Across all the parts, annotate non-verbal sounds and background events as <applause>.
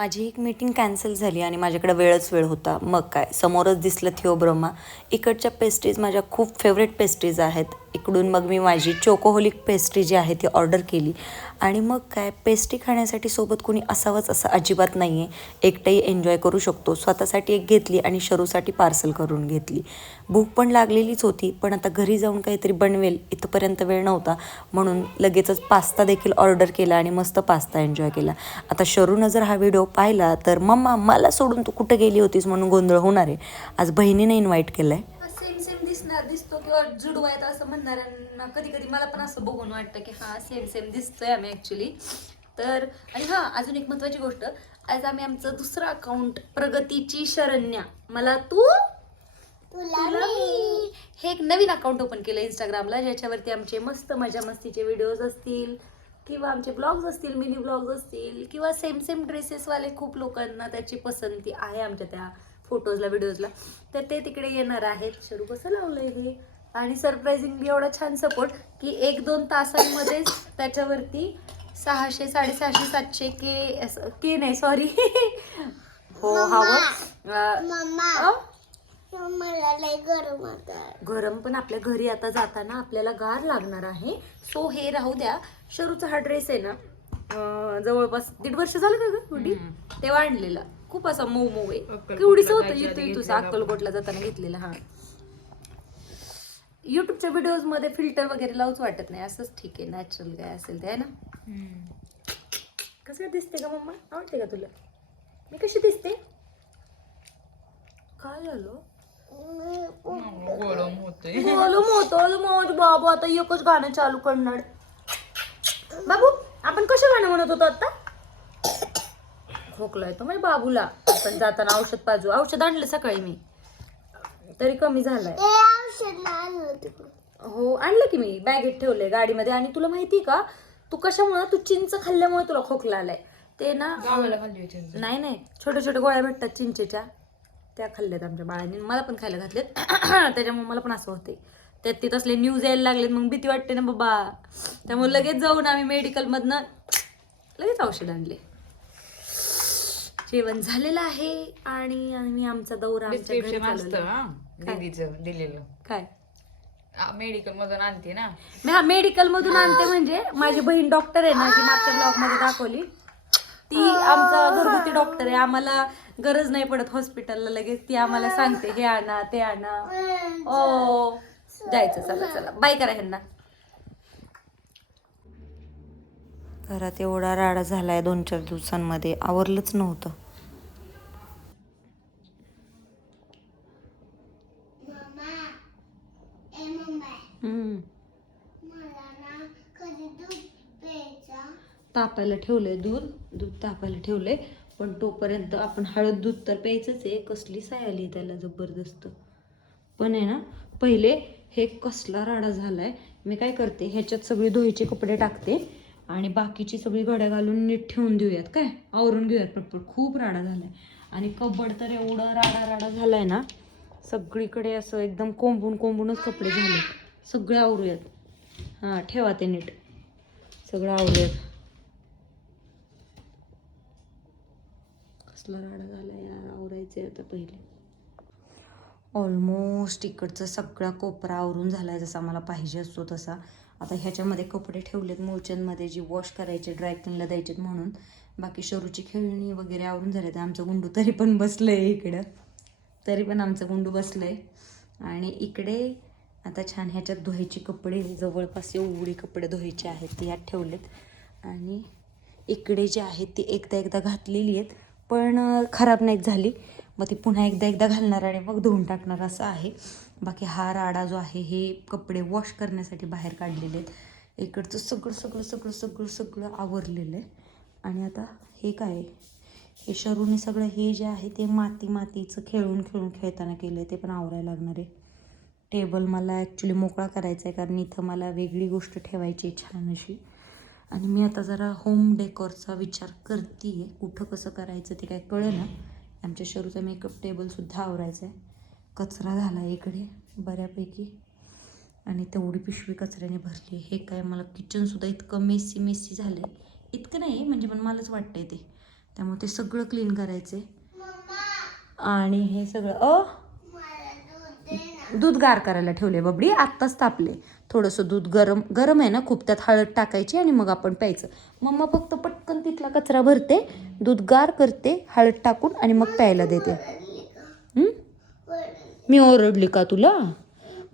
माझी एक meeting cancel झाली आणि माझ्याकडे वेळच वेळ होता. मग काय? समोरच दिसलं थिओ ब्रह्मा. इकडच्या पेस्ट्रीज माझ्या खूप फेवरेट पेस्ट्रीज आहेत. इकडून मग मी माझी चोकोहोलिक पेस्ट्री जी आहे ती ऑर्डर केली. आणि मग काय पेस्ट्री खाण्यासाठी सोबत कोणी असावंच असं अजिबात नाही आहे एकटंही एन्जॉय करू शकतो. स्वतःसाठी एक घेतली आणि शरूसाठी पार्सल करून घेतली. भूक पण लागलेलीच होती पण आता घरी जाऊन काहीतरी बनवेल इथंपर्यंत वेळ नव्हता. म्हणून लगेचच पास्ता देखील ऑर्डर केला आणि मस्त पास्ता एन्जॉय केला. आता शरूनं जर हा व्हिडिओ पाहिला तर मम्मा मला सोडून तू कुठं गेली होतीस म्हणून गोंधळ होणार आहे. आज बहिणीने इन्व्हाइट केलं आहे दिसणार दिसतो किंवा जुडवायत असं म्हणणाऱ्यांना कधी कधी मला पण असं बघून वाटतं की हा सेम सेम दिसतोय आम्ही ऍक्च्युली तर आणि हा अजून एक महत्वाची गोष्ट. आज आम्ही आमचं दुसरं अकाउंट प्रगतीची शरण्या. मला तू? तुला मी. हे एक नवीन अकाउंट ओपन केलं इंस्टाग्रामला ज्याच्यावरती आमचे मस्त मजा मस्तीचे व्हिडिओज असतील किंवा आमचे ब्लॉग्स असतील मिनी ब्लॉग्स असतील किंवा सेम सेम ड्रेसेसवाले खूप लोकांना त्याची पसंती आहे आमच्या त्या फोटोजला व्हिडिओजला तर ते तिकडे येणार आहेत. शरू कसं लावलंय हे? आणि सरप्राइझिंगली एवढा छान सपोर्ट की एक दोन तासांमध्येच त्याच्यावरती सहाशे साडेसहाशे सातशे के के नाही सॉरी हो हवं गरम गरम पण आपल्या घरी आता जाताना आपल्याला गार लागणार आहे. सो हे राहू द्या. शरूचा हा ड्रेस आहे ना अं, जवळपास दीड वर्ष झालं का ग कुठे तेव्हा आणलेला. खूप असा मऊ मऊ आहे केवढीच होतं येतो तुझा अक्कलकोटला जाताना घेतलेला हा. युट्यूबच्या व्हिडिओजमध्ये फिल्टर वगैरे लावूच वाटत नाही. असंच ठीक आहे नॅचरल काय असेल ते आहे ना? कसं दिसते का मम्मा? आवडते का तुला? मी कशी दिसते? काय झालं? होतं बाबू आता एकच गाणं चालू करणार. बाबू आपण कशा गाणं म्हणत होतो आता? खोकला येतो म्हणजे बाबूला. आपण जाताना औषध पाजू. औषध आणलं सकाळी मी. तरी कमी झालंय. ते औषध आणलं तिकडून हो आणलं की मी. बॅगेत ठेवलंय गाडीमध्ये. आणि तुला माहिती का? तू कशामुळे? तू चिंच खाल्ल्यामुळे तुला खोकला आलाय. ते ना गावाला खाल्ली होती नाही नाही. छोट्या छोट्या गोळ्या भेटतात चिंचेच्या. त्या खाल्ल्यात आमच्या बाळांनी. मला पण खायला घातलेत. <clears throat> त्याच्यामुळे मला पण असं होते त्यात ते तसले न्यूज यायला लागलेत. मग भीती वाटते ना बाबा. त्यामुळे लगेच जाऊन आम्ही मेडिकलमधनं लगेच औषध आणले. जेवण झालेलं आहे आणि आम्ही आमचा दौरा आमच्या घरी डिस्क्रिप्शन असतं चालवला. हा? दीदीचं दिलेलं. काय? मेडिकल मधून आणते ना. मी हा मेडिकल मधून आणते म्हणजे माझी बहीण डॉक्टर आहे ना ती मागच्या ब्लॉगमध्ये दाखवली. ती आमचा घरगुती डॉक्टर आहे. आम्हाला गरज नाही पडत हॉस्पिटलला लगेच. ती आम्हाला सांगते हे आणा ते आणा. ओ जायचं चला चला. बाय करा ह्यांना. घरात एवढा राडा झालाय दोन चार दिवसांमध्ये आवरलंच नव्हतं. तापायला ठेवलंय दूध दूध तापायला ठेवलंय पण तोपर्यंत आपण हळद दूध तर प्यायचंच आहे कसली साय आली त्याला जबरदस्त. पण आहे ना पहिले हे कसला राडा झालाय मी काय करते ह्याच्यात सगळी धुईचे कपडे टाकते आणि बाकीची सगळी घड्या घालून नीट ठेवून देऊयात काय? आवरून घेऊयात पटपट. खूप राडा झालाय. आणि कबड तर एवढं राडा राडा झालाय ना सगळीकडे असं एकदम कोंबून कोंबूनच कपडे झाले सगळे आवरूयात. हां ठेवा ते नीट. सगळं आवरूयात. कसला राडा झाला यार आवरायचे आता पहिले. ऑलमोस्ट इकडचा सगळा कोपरा आवरून झाला आहे जसा मला पाहिजे असतो तसा. आता ह्याच्यामध्ये कपडे ठेवलेत मूळच्यांमध्ये जी वॉश करायचे ड्रायक्लिनला द्यायचेत म्हणून. बाकी शरूची खेळणी वगैरे आवरून झाले तर आमचं गुंडू तरी पण बसलं आहे इकडं. तरी पण आमचं गुंडू बसलं आहे आणि इकडे आता छान ह्याच्यात धुवायचे कपडे जवळपास एवढे कपडे धुवायचे आहेत ते यात ठेवलेत. आणि इकडे जे आहेत ती एकदा एकदा घातलेली आहेत पण खराब नाहीत झाली. मग ती पुन्हा एकदा एकदा घालणार आणि मग धुवून टाकणार असं आहे. बाकी हा राडा जो आहे हे कपडे वॉश करण्यासाठी बाहेर काढलेले आहेत. इकडचं सगळं सगळं सगळं सगळं सगळं आवरलेलं आहे. आणि आता हे काय हे शरूने सगळं हे जे आहे ते माती मातीचं खेळून खेळून खेळताना केलं आहे ते पण आवरायला लागणार आहे. टेबल मला ॲक्च्युली मोकळा करायचा आहे कारण इथं मला वेगळी गोष्ट ठेवायची आहे छान अशी. आणि मी आता जरा होम डेकोरचा विचार करते आहे कुठं कसं करायचं ते काय कळेल ना आमच्या शरूचा मेकअप टेबलसुद्धा आवरायचा आहे. कचरा झाला आहे इकडे बऱ्यापैकी. आणि तेवढी पिशवी कचऱ्याने भरली हे काय मला किचनसुद्धा इतकं मेसी मेसी झालं आहे इतकं नाही म्हणजे पण मलाच वाटतंय ते. त्यामुळे ते सगळं क्लीन करायचे आणि हे सगळं अ? दूध गार करायला ठेवले बबडी. आत्ताच तापले थोडंसं दूध गरम गरम आहे ना खूप त्यात हळद टाकायची आणि मग आपण प्यायचं. मम्मा फक्त पटकन तिथला कचरा भरते दूध गार करते हळद टाकून आणि मग प्यायला देते. मी ओरडली का तुला?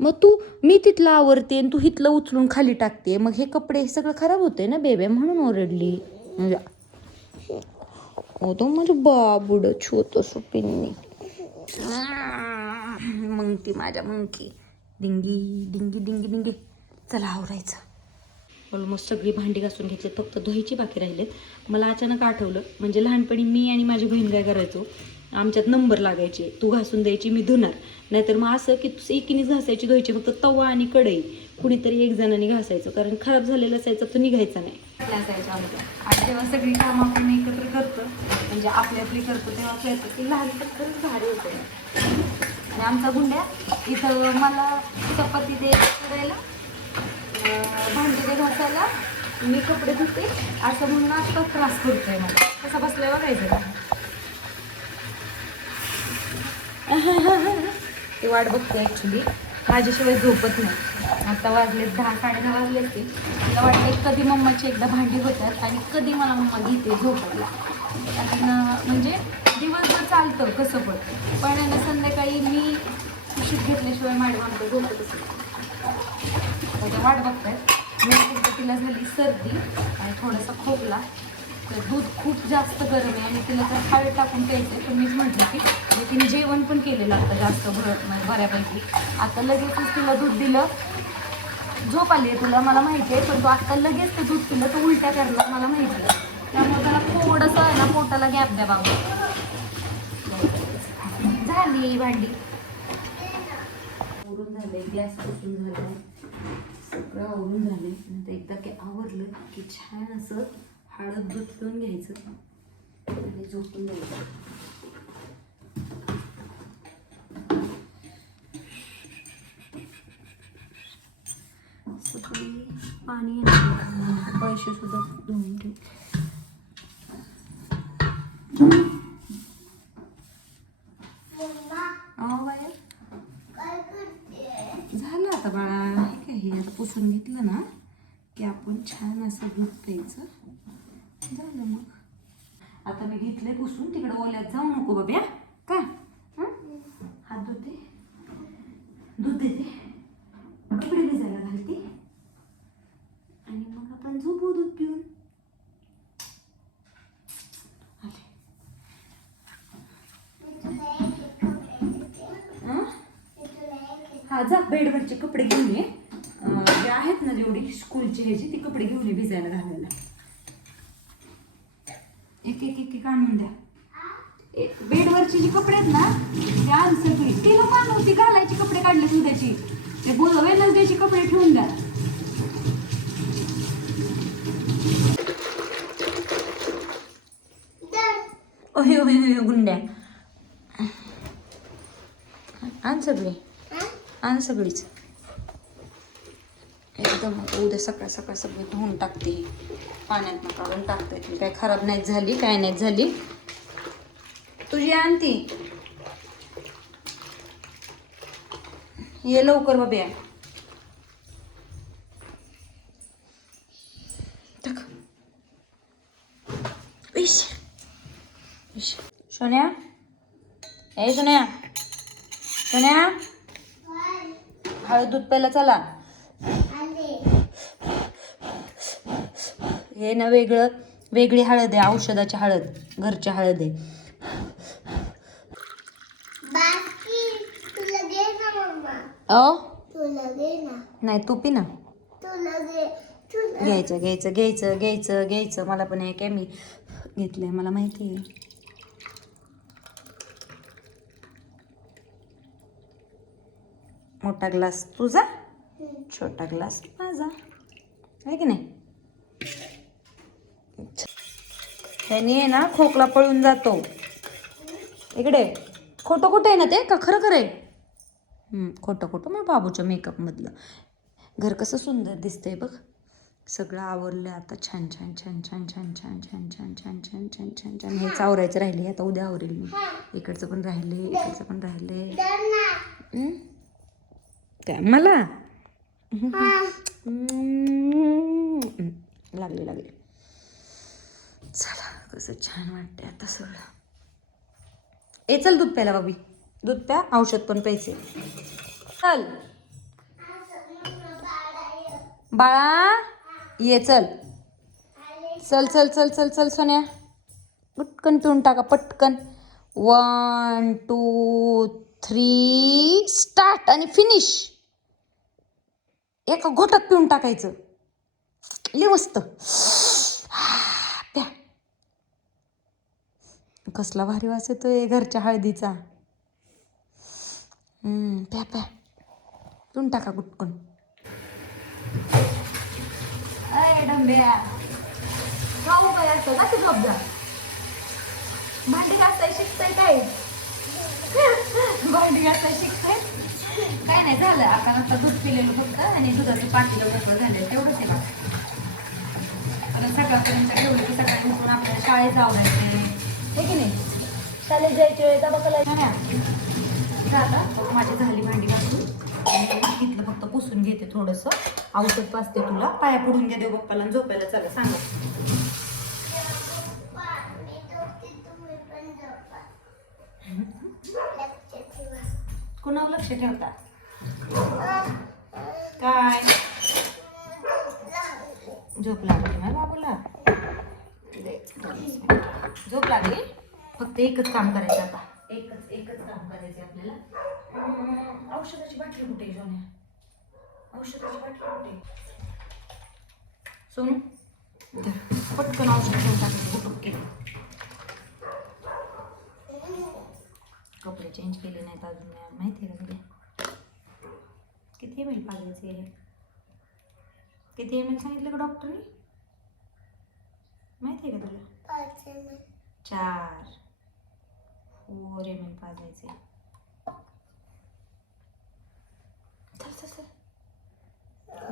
मग तू मी तिथलं आवरते आणि तू हिथलं उचलून खाली टाकते. मग हे कपडे हे सगळं खराब होते ना बेबे म्हणून ओरडली. हो तो म्हणजे माझं बाबुड छोटस पिन्नी. मंकी माझ्या मंकी डिंगी डिंगी डिंगी डिंगी. चला आवरायचं. ऑलमोस्ट सगळी भांडी घासून घेतली फक्त धुवायची बाकी राहिलेत. मला अचानक आठवलं म्हणजे लहानपणी मी आणि माझी बहीण काय करायचो आमच्यात नंबर लागायचे तू घासून द्यायची मी धुणार. नाहीतर मग असं की तू एकीनेच घासायची धुवायची फक्त तवा आणि कढई कुणीतरी एक जणांनी घासायचं. कारण खराब झालेलं असायचं तो निघायचा नाही. आणि जेव्हा सगळी कामं आपण एकत्र करतो म्हणजे आपली आपली करतो तेव्हा कळतं की लहान खरंच भारी होते आणि आमचा गुंड्या इथं मला चपाती दे करायला भांडी घासायला मी कपडे धुते असं म्हणून आता त्रास करतोय मला. कसं बसल्या बघायचं का ती वाट बघते ॲक्च्युली माझ्याशिवाय झोपत नाही. आता वाजले दहा साडे दहा वाजले असतील. मला वाटते कधी मम्माची एकदा भांडी होतात आणि कधी मला मम्मा घेते झोपायला. कारण म्हणजे दिवसभर चालतं कसं पण. पण संध्याकाळी मी उशीर घेतल्याशिवाय मॅडम आमचं झोपत असते त्याच्या वाट बघतायत मी तिला झाली सर्दी आणि थोडासा खोकला. तर दूध खूप जास्त गरम आहे आणि तिला जर हवेत टाकून प्यायचं तर मीच म्हटलं की म्हणजे तिने जेवण पण केलेलं आता जास्त भर म्हणजे बऱ्यापैकी. आता लगेचच तिला दूध दिलं. झोप आली आहे तुला मला माहिती आहे पण तू आता लगेच ते दूध पिलं तर उलट्या करणार मला माहिती आहे. त्यामुळे त्याला थोडंसं आहे ना पोटाला गॅप द्या बाबा. झाली भांडी. आवरून झाले गॅस पुसून झालाय. सगळं आवरून झाले नंतर एकदा की आवरलं की छान असं हळद दूध पिऊन घ्यायचं. आणि झोपून जायचं. पाणी पैसे सुद्धा धुवून ठेव अहो बाया काय करते झालं आता बाळा हे काय सांगितलं घेतलं ना की आपण छान असं दूध प्यायचं झालं मग. आता मी घेतलंय पुसून तिकडे ओल्यात जाऊ नको बाब्या का? हात धुते. दूध देते कपडे भिजायला घालते आणि मग आपण झोपू दूध पिऊन आले. हं? हा जा बेडवरचे कपडे घेऊन ये अं, जे आहेत ना जेवढी स्कूलची ह्याची ती कपडे घेऊन ये भिजायला घालायला एक एक एक एक आणून द्या. एक बेडवरची जी कपडे आहेत ना ते आण सगळी. ती नको होती ती घालायची कपडे काढले तू ते बोल वेनसडेचे कपडे ठेवून द्या. ओहे ओहे ओहे गुंड्या. आण सगळे. आण सगळीच. उद्या सकाळ सकाळ सगळं धुवून टाकते. पाण्यात काढून टाकते. काय खराब नाही झाली काय नाही झाली. तुझी आणती ये लवकर बाब्या इश. सोन्या? ए सोन्या. सोन्या? हळद दूध प्यायला चला. हे ना वेगळं वेगळी हळद आहे औषधाची हळद घरची हळद आहे. अ नाही तू पी ना. घ्यायचं घ्यायचं घ्यायचं घ्यायचं घ्यायचं. मला पण हे काय मी घेतलंय मला माहिती आहे. मोठा ग्लास तुझा? छोटा ग्लास माझा. आहे की नाही? ह्यानी आहे ना खोकला पळून जातो इकडे खोटं कुठं आहे ना ते का खरं खरं आहे खोटं खोटं मग बाबूच्या मेकअपमधलं घर कसं सुंदर दिसतंय बघ सगळं आवरलं आता छान छान छान छान छान छान छान छान छान छान छान छान छान हे आवरायचं राहिले आता उद्या आवरेल मी इकडचं पण राहिले इकडचं पण राहिले काय मला लागले लागले चला कसं छान वाटते आता सगळं. ए चल दूध प्यायला बाबी. दूध प्या औषध पण प्यायचे. चल. बाळा ये चल. चल चल चल चल चल सोन्या. पटकन पिऊन टाका पटकन. वन टू थ्री स्टार्ट आणि फिनिश एका घोटात पिऊन टाकायचं. लय मस्त. कसला भारी वास येतोय घरच्या हळदीचा. प्या प्या. पिऊन टाका गुटकन. खाऊ काय असतं भांडी घासाय शिकताय काय? भांडी घासाय शिकताय? काय नाही झालं. आपण आता दूध पिलेलं फक्त आणि दुधाचं पाटीलं मोकळं झालेलं तेवढंच आहे बा आता सकाळपर्यंत ठेवलं की सकाळी उठून आपल्याला शाळेत जावं लागते हे की नाही? शाळेत जायचे डबा करायचा आता माझी झाली भांडी घासून. तिथलं फक्त पुसून घेते थोडंसं. औषध पाचते तुला. पाया पडून घे देव बाप्पाला आणि झोपायला चला सांगा. लक्ष कुणावर लक्ष ठेवता काय? झोप लागली ना मिनिटं. झोप लागली? फक्त एकच काम करायचं आता. एकच एकच काम करायचं आपल्याला. औषधाची बाटली कुठे सोन्या? औषधाची बाटली कुठे? सोनू. पटकन औषध घेऊन कपडे चेंज केले नाहीत अजून माहिती आहे का तुला? किती एम एल हे किती एम एल सांगितलं का डॉक्टरने माहिती आहे का तुला? चार. फोर एम एल पाजायचे. चल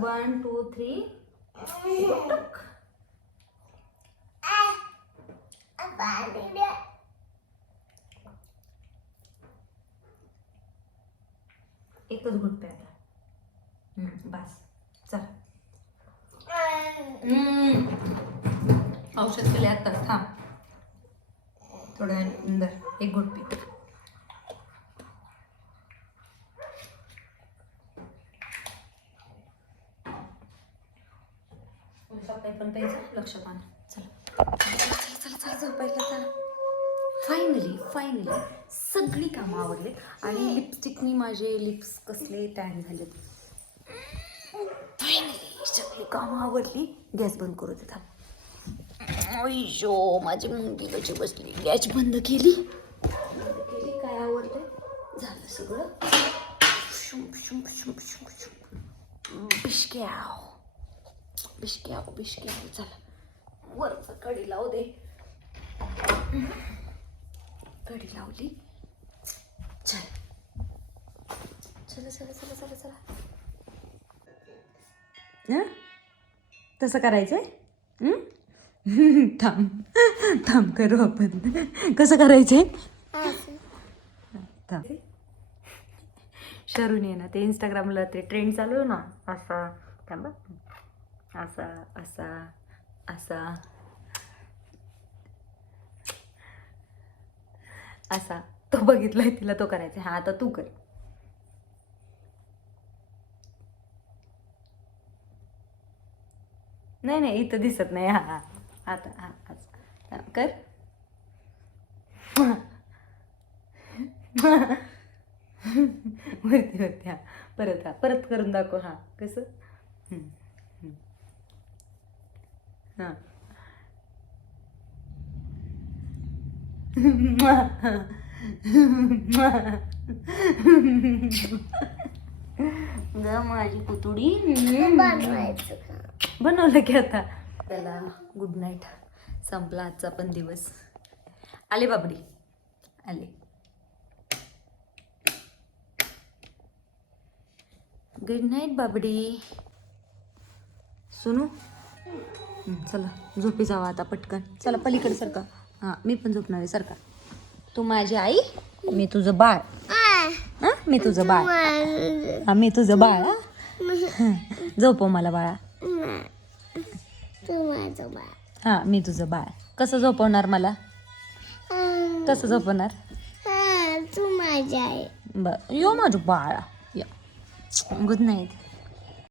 वन टू थ्री एकच घुट पे आता बस. चल. औषध केले आत्ताच. थांब. थोड्या नंतर एक घुट पी पण प्यायचं? लक्ष पान चला. चला चला चला झोपायला चला. फायनली फायनली सगळी कामं आवडली आणि लिपस्टिकनी माझे लिप्स कसले टॅन झालेत. फायनली सगळी कामं आवडली गॅस बंद करू दे अय्यो माझी मुंगी कशी बसली? गॅस बंद केली? बंद केली काय आवडतंय? झालं सगळं? शुम शुम शुम शुम शुम. बिश्क्याव. बिश्क्याव बिश्क्याव. चला. वरचं कडी लावू दे. कडी लावली. चल. चला चला चला चला चला. हं? तसं करायचंय? हं? <laughs> थांब. थांब करू आपण. कसं करायचंय? थांब. शरून ये ना ते इंस्टाग्रामला ते ट्रेंड चालू आहे ना असा. थांबा. असा असा असा. असा. तो बघितलाय तिला तो करायचा हा आता तू कर. नाही नाही इथं दिसत नाही. हा हा. आता हा. हा, कर. वरती वरती हा. परत हा परत करून दाखव हा. कसं. हा. ग माझी पुतुडी बनवलं की आता. त्याला गुड नाईट संपला आजचा पण दिवस. आले बाबडी. आले. गुड नाईट बाबडी. सुनू? चला झोपी जावा आता पटकन. चला पलीकडे सरका. हां मी पण झोपणार आहे सरका. तू माझी आई मी तुझं बाळ. हां मी तुझं बाळ. हां मी तुझं बाळ हां. <laughs> झोपव मला बाळा. तू माझं बाळ हां मी तुझं बाळ. कसं झोपवणार मला? कसं झोपवणार? हा तू माझी आहे बर यो माझं बाळा. या. Good night.